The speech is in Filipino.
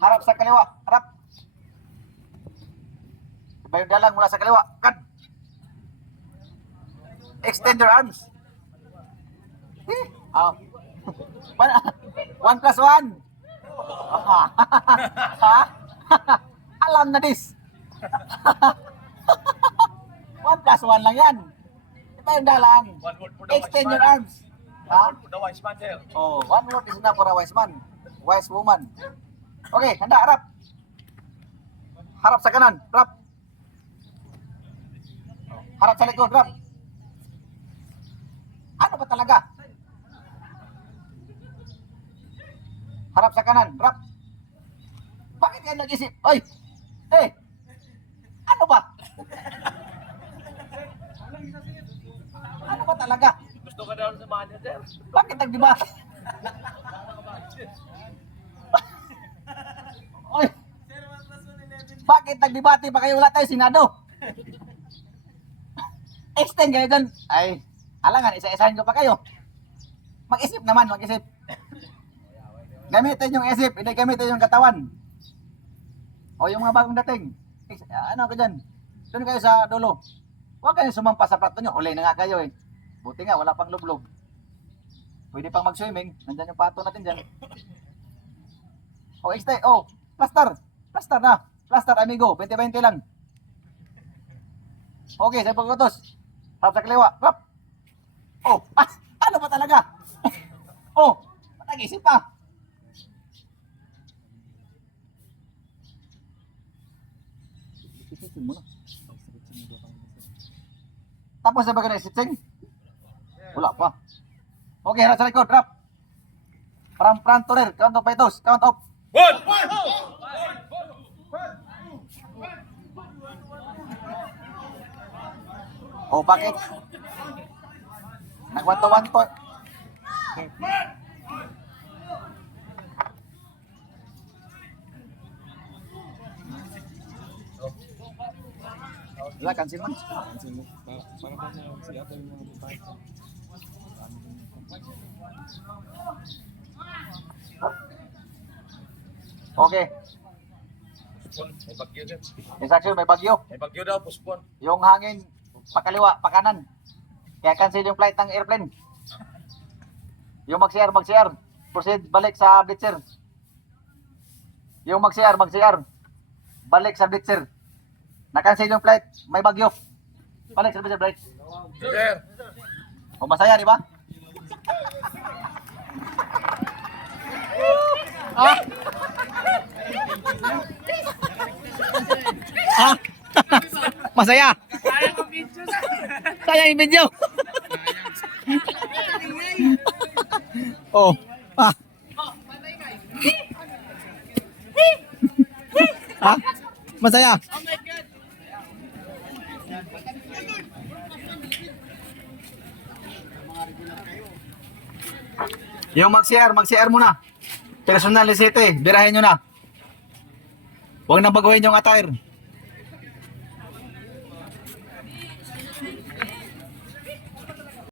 Harap sa kaliwa. Harap. Iba yung dalang mula sa kaliwa. Kan. Extend your arms. Oh. 1 plus 1. Ha? Alam na this. 1 plus 1 lang yan. Iba yung dalang. Extend your arms. Ha? The wise man there. Oh, 1 word is enough for a wise man. Wise woman. Okay, handa, harap. Harap sa kanan, harap. Harap sa likod, harap. Ano ba talaga? Harap sa kanan, harap. Bakit kayo nag-isip? Oy! Eh! Ano ba? Ano ba talaga? Gusto ka daw sa manager? Bakit nagdebate? Oy! Bakit nagdebate pa kayo? Wala tayo Senado. Extend kayo dyan. Ay, alangan, isa-isahin ko pa kayo. Mag-isip naman, mag-isip. Gamitin yung isip, hindi gamitin yung katawan. O yung mga bagong dating. Ano ka dyan? Doon kayo sa dulo. Huwag kayo sumampa sa plato nyo. Uli na nga kayo eh. Buti nga, wala pang lublob. Pwede pang mag-swimming. Nandyan yung pato natin dyan. O, extend. O, plaster. Plaster na. Plaster, amigo. 20-20 lang. Okay, sa pagkutos. Harap sa kaliwa. Harap. Oh, ano ba talaga? Oh, nag-isip pa. Tapos na ba ka na-sitsing? Wala pa. Okay, harap sa likod. Harap. From front to rear. Count of fightos. Count of. 1! Oh, bakit? Nagwanto-wanto. Wala, cancel man. Okay. May bagyo din. Instruction, may bagyo. May bagyo daw, puspon. Yung hangin, pakaliwa, pakanan. Kaya cancel yung flight ng airplane. Yung mag-CR, mag-CR. Proceed, balik sa blitzer. Yung mag-CR, mag-CR. Balik sa blitzer. Na-cancel yung flight, may bagyo. Balik sa blitzer, balik. Sir! O, masaya, di ba? Ah! Ah! Masaya! Sayang yung video! Oh! Ah! Ah! Masaya! Yung mag-CR muna. Personal lisite, birahin nyo na. Huwag na baguhin yung attire.